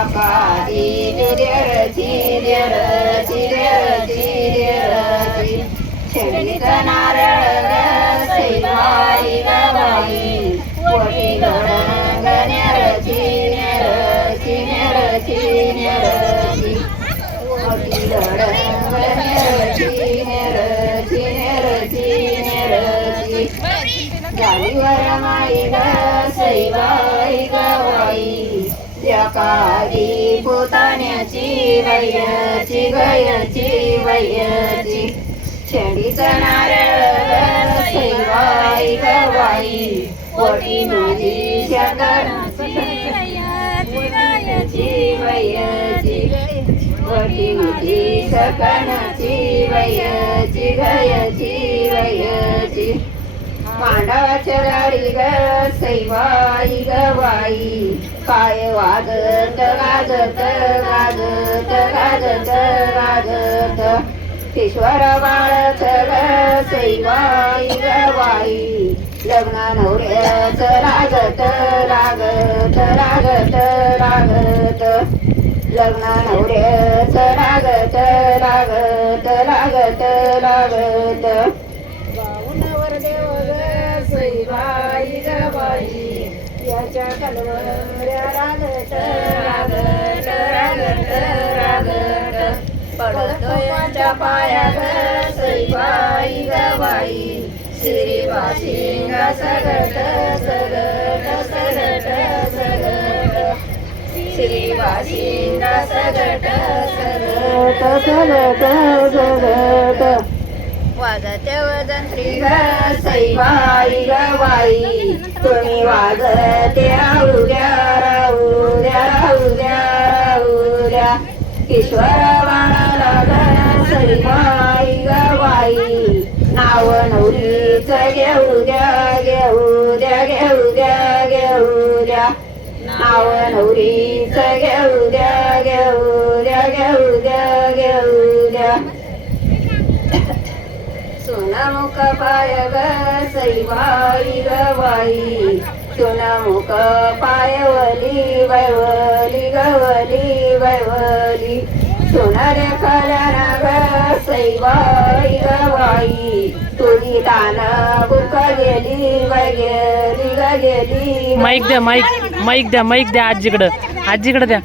जकादी जिरेरची रेरची रेरची रेरची छडीचा नारळ ग सैवाई गवाई पोटी गडंग नेरची नेरची नेरची नेरची पोटी गडंग नेरची नेरची नेरची नेरची जालीवर माई ग सैवाई गवाई जकादी पोताण्याची वयची गयची वयची छडीचा नारळ सैवाई गवाई पोटी माझी शंकराची वयची वयची पोटी माझी सकणाची वयची गयची वयची पांडवाच्या गाडी ग सैवाई गवाई पाय वाजत गाजत गाजत गाजत गाजत ईश्वर बाळत ग सैवाई गवाई लग्न नवऱ्याच लागत लागत लागत लागत लग्न नवऱ्याच लागत लागत लागत लागत बाऊनवर देव ग सैवाई गवाई याच्या कलवऱ्या रागत रागत रागत रागत पडतो यांच्या पायात सैवाई गवाई श्रीवासिंगा सगट सगट सगट सगट श्रीवासिंगा सगट सगट सगट सगट वाजते वदंत्री ग सैवाई गवाई तुम्ही वाजते राहुद्या राहुद्या राहुद्या राहुद्या ईश्वर बाणाला ग सैवाई गवाई नाव नवरीच घेऊ द्या घेऊ द्या घेऊ द्या घेऊ द्या नाव नवरीच घेऊ द्या घेऊ द्या घेऊ द्या घेऊ द्या सोनामुख पाय ग सैवाई गवाई सोनामुख पायवली वैवली गवली वैवली सोनाऱ्या कल्याणा ग सैवाई गवाई तुझी तान बुक गेली वगेली ग गेली माईक द्या माईक द्या आजीकडं द्या